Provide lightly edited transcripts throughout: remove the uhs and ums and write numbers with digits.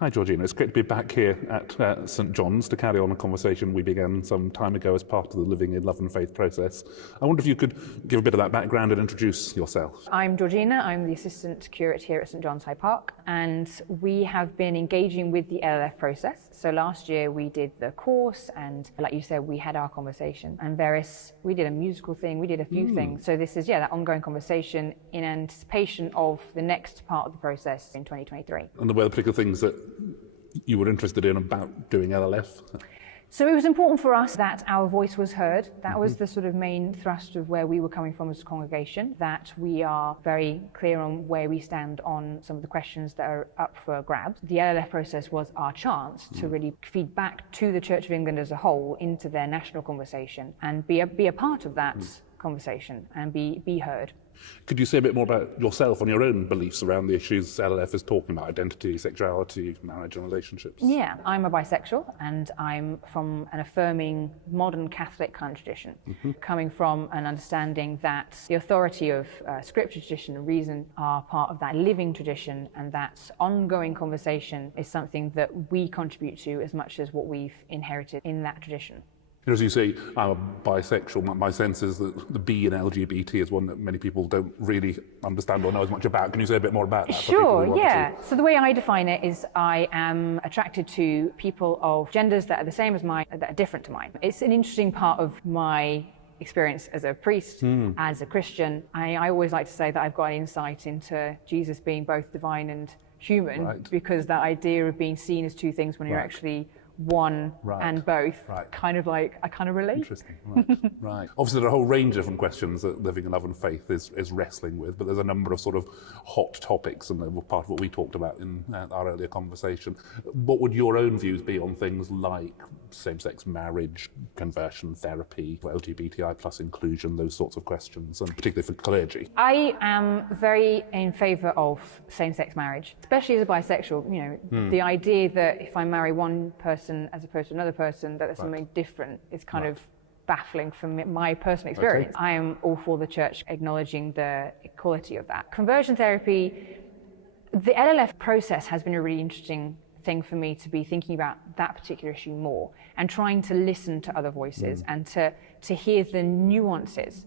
Hi Georgina, it's great to be back here at St John's to carry on a conversation we began some time ago as part of the Living in Love and Faith process. I wonder if you could give a bit of that background and introduce yourself. I'm Georgina, I'm the Assistant Curate here at St John's Hyde Park, and we have been engaging with the LLF process. So last year we did the course and, like you said, we had our conversation, and we did a musical thing, we did a few things. So this is, that ongoing conversation in anticipation of the next part of the process in 2023. And there were particular things that you were interested in about doing LLF? So it was important for us that our voice was heard. That was the sort of main thrust of where we were coming from as a congregation, that we are very clear on where we stand on some of the questions that are up for grabs. The LLF process was our chance to really feed back to the Church of England as a whole into their national conversation and be a part of that conversation and be heard. Could you say a bit more about yourself and your own beliefs around the issues LLF is talking about, identity, sexuality, marriage and relationships? Yeah, I'm a bisexual and I'm from an affirming modern Catholic kind of tradition, coming from an understanding that the authority of scripture, tradition and reason are part of that living tradition, and that ongoing conversation is something that we contribute to as much as what we've inherited in that tradition. As you say, I'm a bisexual. My sense is that the B in LGBT is one that many people don't really understand or know as much about. Can you say a bit more about that? Sure, yeah. So the way I define it is I am attracted to people of genders that are the same as mine, that are different to mine. It's an interesting part of my experience as a priest, as a Christian. I always like to say that I've got an insight into Jesus being both divine and human, because that idea of being seen as two things when you're actually one and both, kind of relate. Interesting, right. Obviously there are a whole range of different questions that Living in Love and Faith is wrestling with, but there's a number of sort of hot topics, and they were part of what we talked about in our earlier conversation. What would your own views be on things like same-sex marriage, conversion therapy, LGBTI plus inclusion, those sorts of questions, and particularly for clergy? I am very in favour of same-sex marriage, especially as a bisexual. The idea that if I marry one person as opposed to another person, that there's something different is kind of baffling from my personal experience. I am all for the church acknowledging the equality of that. Conversion therapy, the LLF process has been a really interesting thing for me to be thinking about that particular issue more and trying to listen to other voices and to hear the nuances,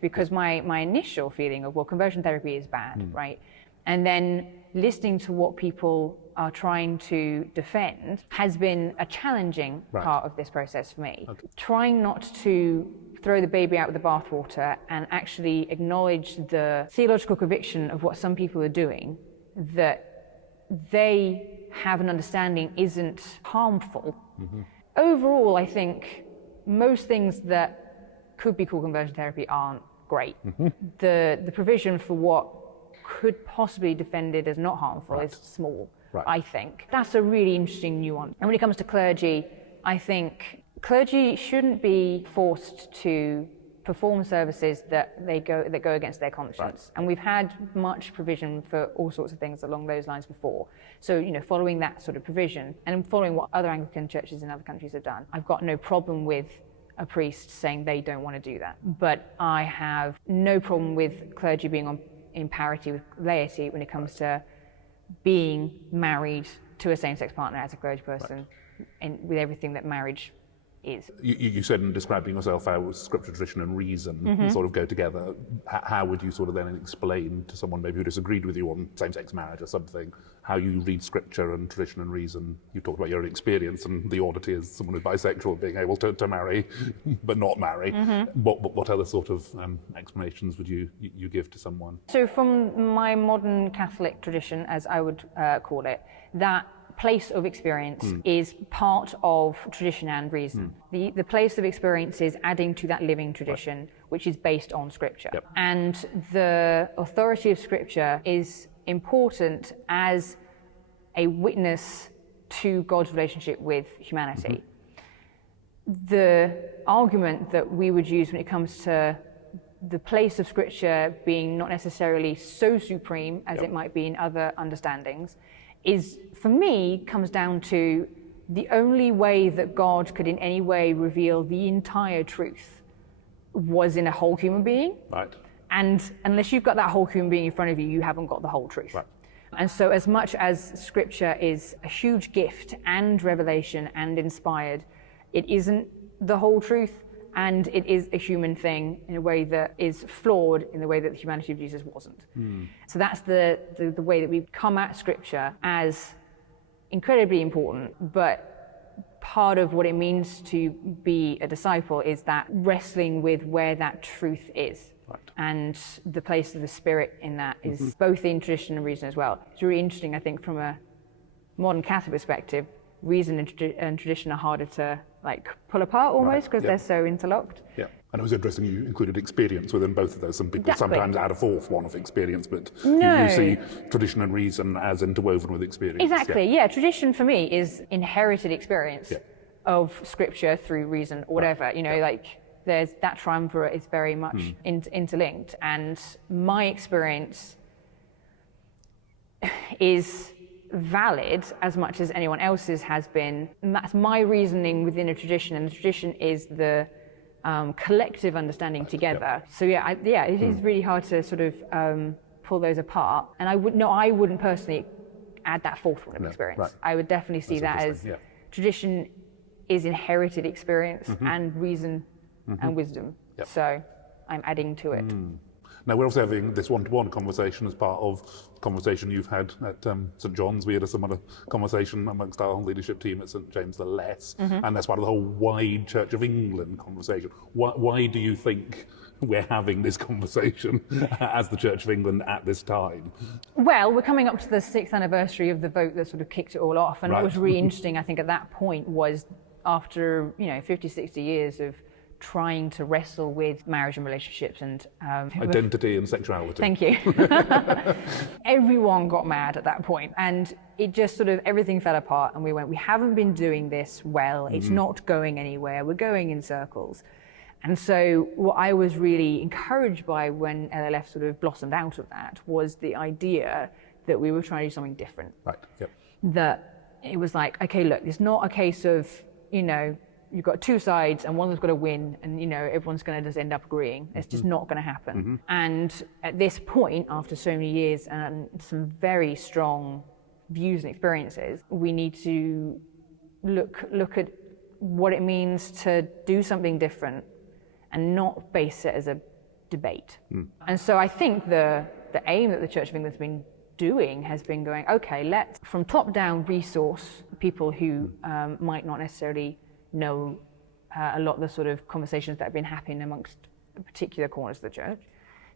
because my initial feeling of, well, conversion therapy is bad, right? And then listening to what people are trying to defend has been a challenging part of this process for me. Trying not to throw the baby out with the bathwater and actually acknowledge the theological conviction of what some people are doing, that they have an understanding isn't harmful. Overall, I think most things that could be called conversion therapy aren't great. The provision for what could possibly be defended as not harmful is small, I think. That's a really interesting nuance. And when it comes to clergy, I think clergy shouldn't be forced to perform services that go against their conscience. And we've had much provision for all sorts of things along those lines before. So, following that sort of provision and following what other Anglican churches in other countries have done, I've got no problem with a priest saying they don't want to do that. But I have no problem with clergy being in parity with laity when it comes to being married to a same-sex partner as a clergy person, and with everything that marriage is. You said in describing yourself how scripture, tradition and reason sort of go together. How would you sort of then explain to someone maybe who disagreed with you on same-sex marriage or something, how you read scripture and tradition and reason? You talked about your own experience and the oddity as someone who's bisexual being able to marry but not marry. What other sort of explanations would you give to someone? So from my modern Catholic tradition, as I would call it, that place of experience is part of tradition and reason. The place of experience is adding to that living tradition, which is based on scripture. And the authority of scripture is important as a witness to God's relationship with humanity. The argument that we would use when it comes to the place of scripture being not necessarily so supreme as it might be in other understandings is, for me, comes down to the only way that God could in any way reveal the entire truth was in a whole human being. And unless you've got that whole human being in front of you, you haven't got the whole truth. And so as much as scripture is a huge gift and revelation and inspired, it isn't the whole truth, and it is a human thing in a way that is flawed in the way that the humanity of Jesus wasn't. So that's the way that we come at scripture as incredibly important, but part of what it means to be a disciple is that wrestling with where that truth is. Right. And the place of the Spirit in that is both in tradition and reason as well. It's really interesting, I think, from a modern Catholic perspective, reason and tradition are harder to pull apart almost because they're so interlocked. Yeah. And it was interesting you included experience within both of those. Some people sometimes add a fourth one of experience, but you see tradition and reason as interwoven with experience. Exactly, yeah. Tradition for me is inherited experience of scripture through reason or whatever. There's that triumvirate is very much interlinked, and my experience is valid as much as anyone else's has been. And that's my reasoning within a tradition, and the tradition is the collective understanding together. So it is really hard to sort of pull those apart. And I wouldn't personally add that fourth one of experience. Right. I would definitely see that as tradition is inherited experience and reason and wisdom. Yep. So I'm adding to it. Now, we're also having this one-to-one conversation as part of the conversation you've had at St John's. We had a similar conversation amongst our leadership team at St James the Less, and that's part of the whole wide Church of England conversation. Why do you think we're having this conversation as the Church of England at this time? Well, we're coming up to the 6th anniversary of the vote that sort of kicked it all off, and what was really interesting, I think, at that point was after 50, 60 years of trying to wrestle with marriage and relationships and identity and sexuality. Thank you. Everyone got mad at that point, and it just sort of everything fell apart, and we haven't been doing this well. It's not going anywhere. We're going in circles. And so what I was really encouraged by when LLF sort of blossomed out of that was the idea that we were trying to do something different. Right. Yep. That it was like, okay, look, it's not a case of, you've got two sides and one's got to win and, everyone's going to just end up agreeing. It's just not going to happen. And at this point, after so many years and some very strong views and experiences, we need to look at what it means to do something different and not base it as a debate. And so I think the aim that the Church of England's been doing has been going, okay, let's from top down resource people who might not necessarily know a lot of the sort of conversations that have been happening amongst particular corners of the church,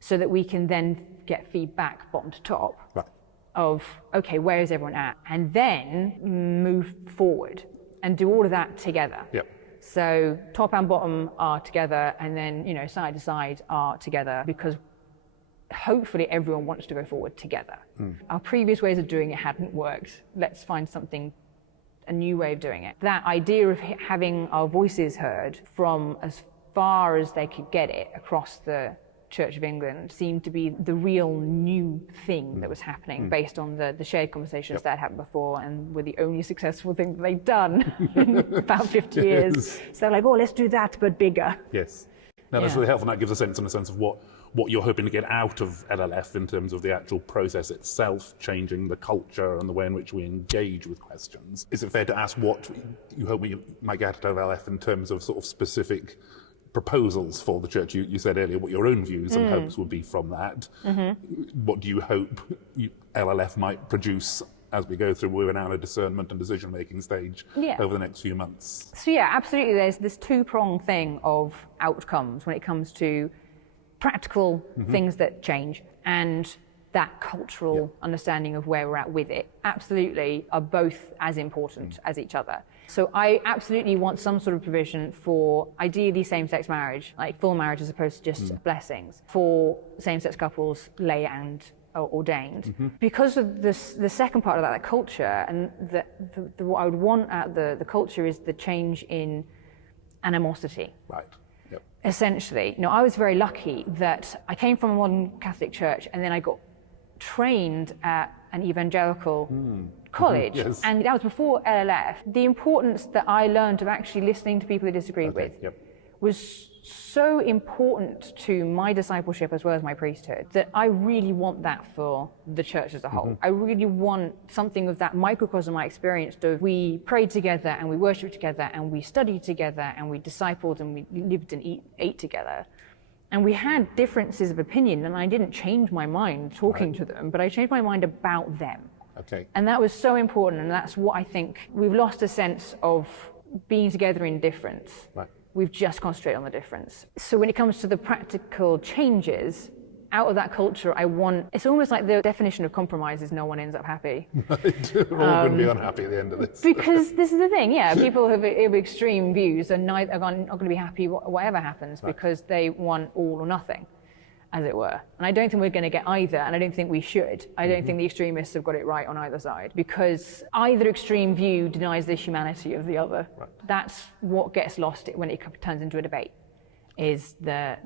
so that we can then get feedback bottom to top of, okay, where is everyone at? And then move forward and do all of that together. Yep. So top and bottom are together, and then, side to side are together, because hopefully everyone wants to go forward together. Our previous ways of doing it hadn't worked. Let's find a new way of doing it. That idea of having our voices heard from as far as they could get it across the Church of England seemed to be the real new thing that was happening based on the shared conversations that had happened before and were the only successful thing that they'd done in about 50 years. So they're like, let's do that, but bigger. Yes. Now that's really helpful, and that gives a sense of what you're hoping to get out of LLF in terms of the actual process itself, changing the culture and the way in which we engage with questions. Is it fair to ask what you hope we might get out of LLF in terms of sort of specific proposals for the church? You said earlier what your own views and hopes would be from that. What do you hope LLF might produce as we go through? We're now in a discernment and decision-making stage over the next few months. So absolutely, there's this two-pronged thing of outcomes when it comes to practical things that change and that cultural understanding of where we're at with it. Absolutely are both as important as each other. So I absolutely want some sort of provision for ideally same-sex marriage, like full marriage as opposed to just blessings, for same-sex couples, lay and ordained. Because of the second part of that, the culture, and what I would want out of the culture is the change in animosity. Right. Yep. Essentially. I was very lucky that I came from a modern Catholic church and then I got trained at an evangelical college, and that was before LLF. The importance that I learned of actually listening to people I disagreed with was so important to my discipleship as well as my priesthood that I really want that for the church as a whole. I really want something of that microcosm I experienced of we prayed together and we worshiped together and we studied together and we discipled and we lived and ate together. And we had differences of opinion, and I didn't change my mind talking to them, but I changed my mind about them. Okay. And that was so important, and that's what I think we've lost a sense of being together in difference. Right. We've just concentrated on the difference. So when it comes to the practical changes, out of that culture, it's almost like the definition of compromise is no one ends up happy. We're all going to be unhappy at the end of this. Because this is the thing, people who have extreme views are not going to be happy whatever happens, because they want all or nothing, as it were. And I don't think we're going to get either, and I don't think we should. I don't think the extremists have got it right on either side, because either extreme view denies the humanity of the other. Right. That's what gets lost when it turns into a debate, is the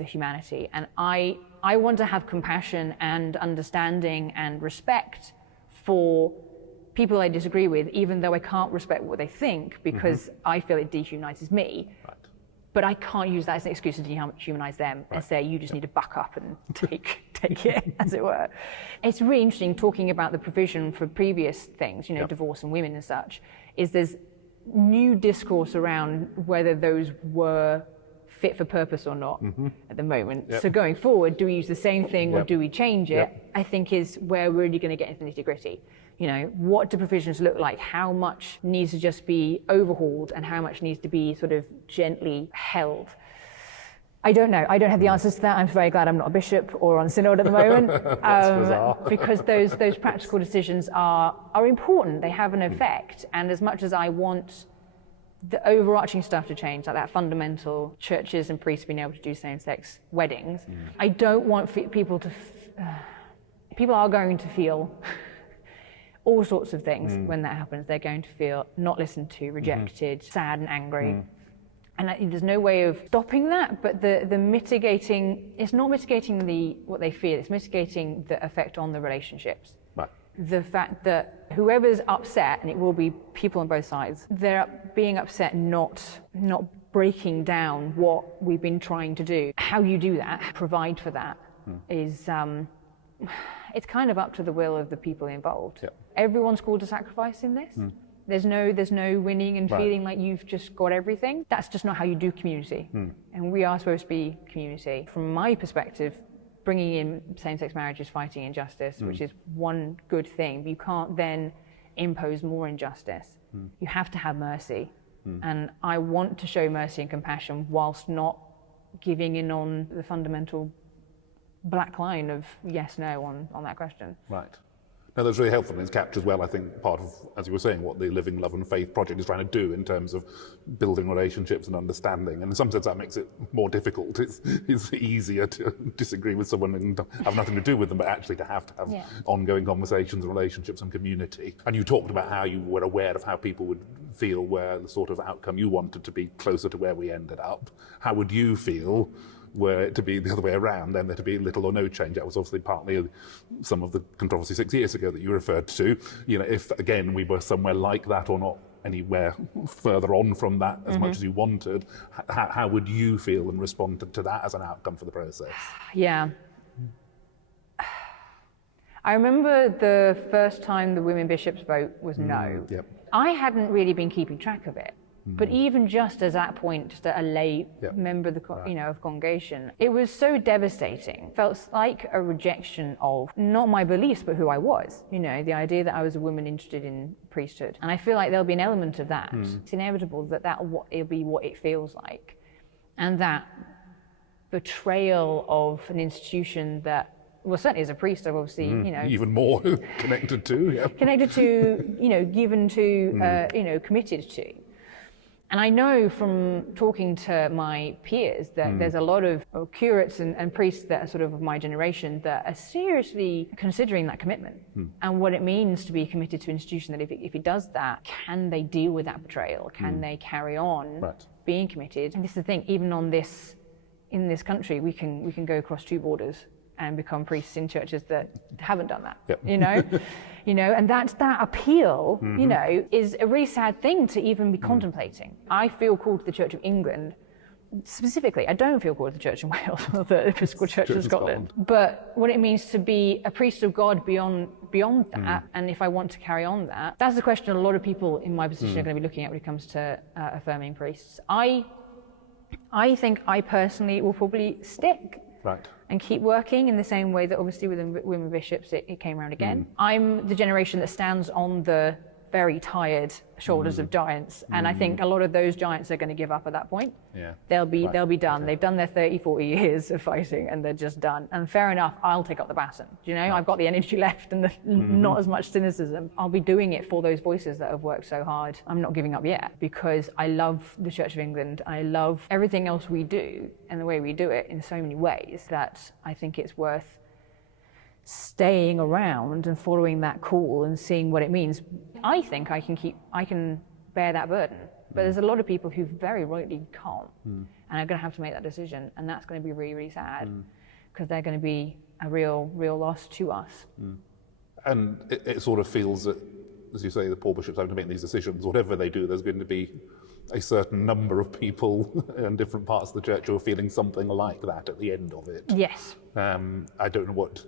humanity. And I want to have compassion and understanding and respect for people I disagree with, even though I can't respect what they think, because I feel it dehumanizes me. Right. But I can't use that as an excuse to dehumanize them and say, you just need to buck up and take it, as it were. It's really interesting talking about the provision for previous things, divorce and women and such, is there's new discourse around whether those were fit for purpose or not at the moment. So going forward, do we use the same thing or do we change it? I think is where we're really going to get into the nitty-gritty. What do provisions look like? How much needs to just be overhauled and how much needs to be sort of gently held? I don't know. I don't have the answers to that. I'm very glad I'm not a bishop or on synod at the moment, because those practical decisions are important. They have an effect, and as much as I want the overarching stuff to change, like that fundamental churches and priests being able to do same-sex weddings, I don't want people to. People are going to feel all sorts of things when that happens. They're going to feel not listened to, rejected, sad and angry. And there's no way of stopping that, but the mitigating, it's not mitigating what they feel, it's mitigating the effect on the relationships. Right. The fact that whoever's upset, and it will be people on both sides, they're being upset, not breaking down what we've been trying to do. How you do that, provide for that, is it's kind of up to the will of the people involved. Yep. Everyone's called to sacrifice in this. There's no winning and feeling like you've just got everything. That's just not how you do community. And we are supposed to be community. From my perspective, bringing in same-sex marriage is fighting injustice, which is one good thing. But you can't then impose more injustice. You have to have mercy. And I want to show mercy and compassion whilst not giving in on the fundamental black line of yes, no on that question. Right. No, that's really helpful, and it's captures well, I think, part of, as you were saying, what the Living, Love and Faith project is trying to do in terms of building relationships and understanding. And in some sense that makes it more difficult. It's easier to disagree with someone and have nothing to do with them, but actually to have ongoing conversations and relationships and community. And you talked about how you were aware of how people would feel where the sort of outcome you wanted to be closer to where we ended up. How would you feel were it to be the other way around, and there to be little or no change? That was obviously partly some of the controversy 6 years ago that you referred to. If again we were somewhere like that or not anywhere further on from that as much as you wanted, how would you feel and respond to that as an outcome for the process? Yeah. I remember the first time the women bishops vote was no. Yep. I hadn't really been keeping track of it. But even just as that point, just a lay member of the of congregation, it was so devastating. Felt like a rejection of not my beliefs, but who I was. The idea that I was a woman interested in priesthood, and I feel like there'll be an element of that. It's inevitable that it'll be what it feels like, and that betrayal of an institution that. Well, certainly as a priest, I've obviously, even more connected to, connected to, given to, committed to. And I know from talking to my peers that there's a lot of curates and priests that are sort of my generation that are seriously considering that commitment and what it means to be committed to an institution, that if it does that, can they deal with that betrayal? Can they carry on being committed? And this is the thing, even in this country, we can go across two borders and become priests in churches that haven't done that, and that appeal, is a really sad thing to even be contemplating. I feel called to the Church of England specifically, I don't feel called to the Church in Wales or the Episcopal Church in Scotland. But what it means to be a priest of God beyond that, and if I want to carry on that, that's the question a lot of people in my position are going to be looking at when it comes to affirming priests. I think I personally will probably stick. Right. And keep working in the same way that obviously with the women bishops it came around again. I'm the generation that stands on the very tired shoulders of giants, and I think a lot of those giants are going to give up at that point. Yeah. They'll be done. Okay. They've done their 30-40 years of fighting and they're just done. And fair enough, I'll take up the baton. Do you know, I've got the energy left and not as much cynicism. I'll be doing it for those voices that have worked so hard. I'm not giving up yet because I love the Church of England. I love everything else we do and the way we do it in so many ways that I think it's worth staying around and following that call and seeing what it means. I think I can bear that burden, but there's a lot of people who very rightly can't and are going to have to make that decision, and that's going to be really, really sad because they're going to be a real loss to us. And it sort of feels that, as you say, the poor bishops having to make these decisions, whatever they do, there's going to be a certain number of people in different parts of the church who are feeling something like that at the end of it. Yes. I don't know what,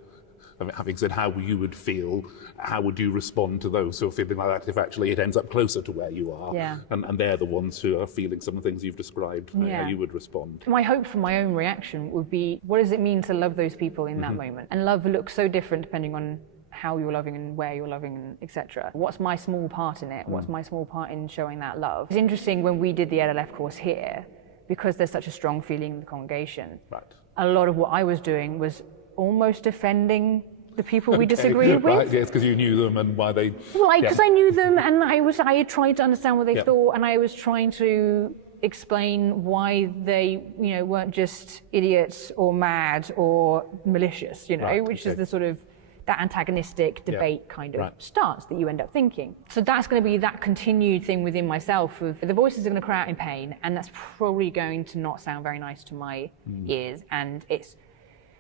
I mean, having said how you would feel, how would you respond to those who are feeling like that if actually it ends up closer to where you are? Yeah. And they're the ones who are feeling some of the things you've described, how you would respond. My hope for my own reaction would be, what does it mean to love those people in that moment? And love looks so different depending on how you're loving and where you're loving and etc. What's my small part in it? What's my small part in showing that love? It's interesting when we did the LLF course here, because there's such a strong feeling in the congregation. Right. A lot of what I was doing was almost defending the people we disagreed with. Right, yes, because you knew them and why they... Well, because I knew them and I had tried to understand what they thought, and I was trying to explain why they, weren't just idiots or mad or malicious, which is the sort of that antagonistic debate kind of stance that you end up thinking. So that's going to be that continued thing within myself of the voices are going to cry out in pain, and that's probably going to not sound very nice to my ears, and it's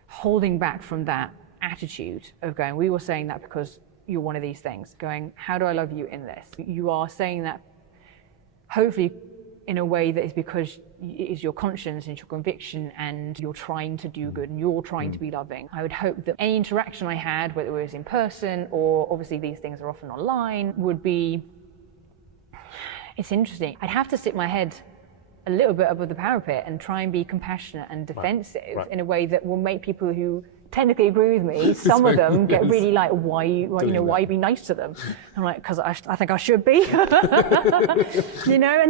holding back from that attitude of going, we were saying that because you're one of these things, going, how do I love you in this? You are saying that hopefully in a way that is because it is your conscience and your conviction and you're trying to do good and you're trying to be loving. I would hope that any interaction I had, whether it was in person or obviously these things are often online, would be, it's interesting. I'd have to stick my head a little bit above the parapet and try and be compassionate and defensive in a way that will make people who technically agree with me, some of them get really like, why you be nice to them? I'm like, because I think I should be. And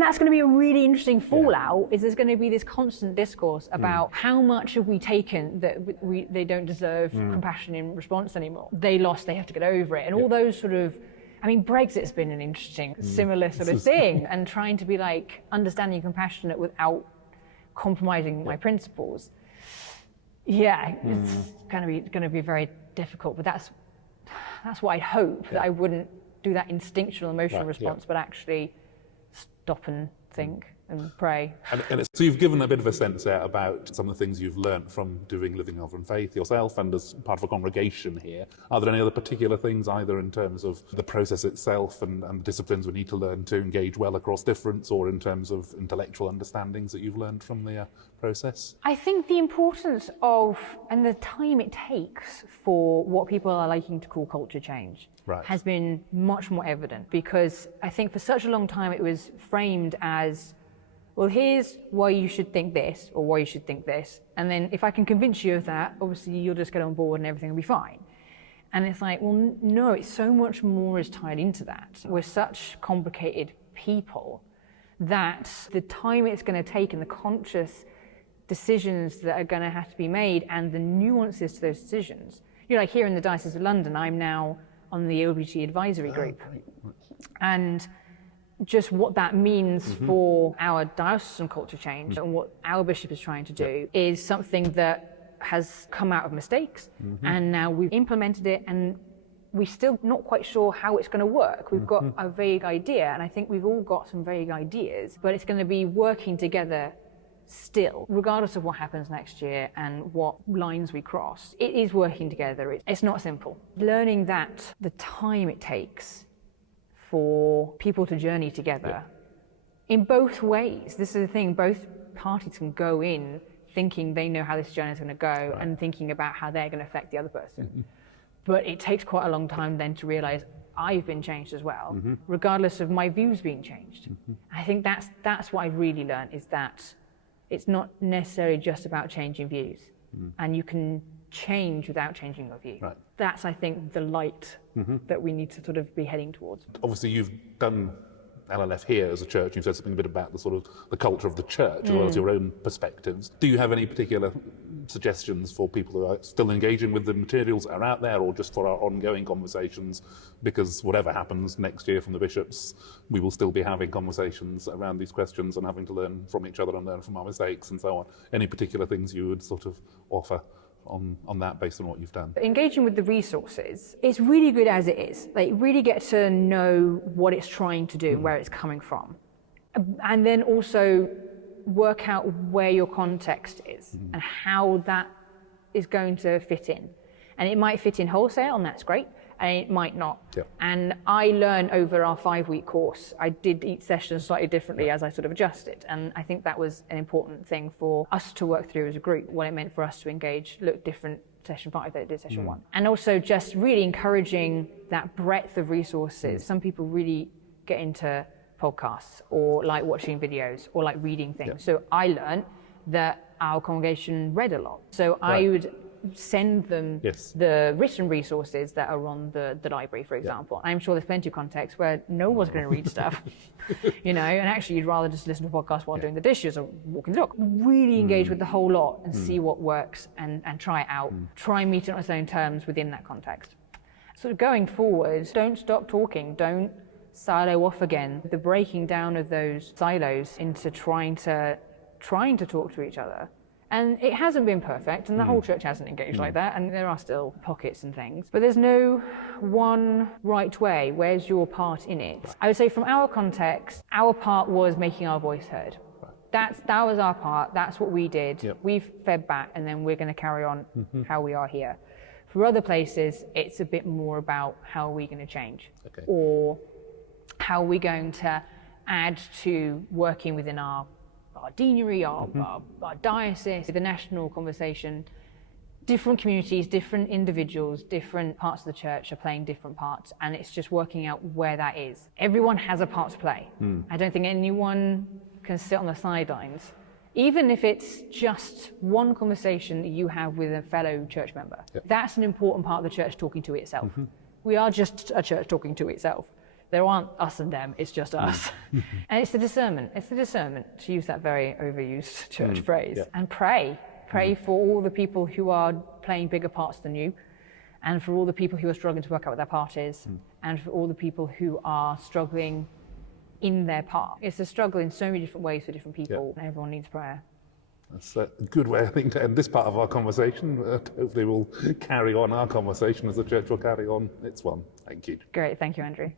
that's going to be a really interesting fallout, is there's going to be this constant discourse about how much have we taken that they don't deserve compassion in response anymore. They lost, they have to get over it. And all those sort of, Brexit's been an interesting, similar sort of thing, and trying to be like understanding and compassionate without compromising my principles. Yeah, it's going to be very difficult, but that's what I hope, that I wouldn't do that instinctual emotional response, but actually stop and think and pray. So you've given a bit of a sense there about some of the things you've learnt from doing Living Over in Faith yourself and as part of a congregation here. Are there any other particular things, either in terms of the process itself and the disciplines we need to learn to engage well across difference, or in terms of intellectual understandings that you've learned from the process? I think the importance of, and the time it takes for what people are liking to call culture change has been much more evident, because I think for such a long time it was framed as, well, here's why you should think this, or why you should think this. And then if I can convince you of that, obviously you'll just get on board and everything will be fine. And it's like, well, no, it's so much more is tied into that. We're such complicated people that the time it's going to take and the conscious decisions that are going to have to be made and the nuances to those decisions. Like here in the Diocese of London, I'm now on the LGBT advisory group. And just what that means for our diocesan culture change and what our bishop is trying to do is something that has come out of mistakes, and now we've implemented it, and we're still not quite sure how it's going to work. We've got a vague idea, and I think we've all got some vague ideas, but it's going to be working together still, regardless of what happens next year and what lines we cross. It is working together. It's not simple. Learning that the time it takes for people to journey together in both ways. This is the thing, both parties can go in thinking they know how this journey is going to go and thinking about how they're going to affect the other person. But it takes quite a long time then to realize I've been changed as well, regardless of my views being changed. I think that's what I've really learned, is that it's not necessarily just about changing views, and you can change without changing your view. Right. That's, I think, the light that we need to sort of be heading towards. Obviously, you've done LLF here as a church. You've said something a bit about the sort of the culture of the church, as well as your own perspectives. Do you have any particular suggestions for people who are still engaging with the materials that are out there, or just for our ongoing conversations? Because whatever happens next year from the bishops, we will still be having conversations around these questions and having to learn from each other and learn from our mistakes and so on. Any particular things you would sort of offer on that based on what you've done? Engaging with the resources, it's really good as it is. Like, really get to know what it's trying to do, where it's coming from. And then also work out where your context is and how that is going to fit in. And it might fit in wholesale, and that's great, and it might not. Yeah. And I learned over our 5-week course, I did each session slightly differently as I sort of adjusted. And I think that was an important thing for us to work through as a group, what it meant for us to engage, look different session 5 than it did session 1. And also just really encouraging that breadth of resources. Some people really get into podcasts or like watching videos or like reading things. So I learned that our congregation read a lot. So I would send them the written resources that are on the library, for example. I'm sure there's plenty of contexts where no one's going to read stuff, you know, and actually you'd rather just listen to a podcast while doing the dishes or walking the dog. Really engage with the whole lot and see what works and try it out. Try and meet it on its own terms within that context. So going forward, don't stop talking. Don't silo off again. The breaking down of those silos into trying to talk to each other. And it hasn't been perfect, and the whole church hasn't engaged like that, and there are still pockets and things. But there's no one right way. Where's your part in it? I would say from our context, our part was making our voice heard. That was our part. That's what we did. We've fed back, and then we're going to carry on how we are here. For other places, it's a bit more about how are we going to change, or how are we going to add to working within our deanery, our diocese, the national conversation. Different communities, different individuals, different parts of the church are playing different parts, and it's just working out where that is. Everyone has a part to play. I don't think anyone can sit on the sidelines, even if it's just one conversation that you have with a fellow church member. That's an important part of the church talking to itself. We are just a church talking to itself. There aren't us and them, it's just us. And it's the discernment. It's the discernment, to use that very overused church phrase. And pray. Pray for all the people who are playing bigger parts than you, and for all the people who are struggling to work out what their part is, and for all the people who are struggling in their part. It's a struggle in so many different ways for different people, and everyone needs prayer. That's a good way, I think, to end this part of our conversation. Hopefully we'll carry on our conversation as the church will carry on its one. Thank you. Great, thank you, Andrew.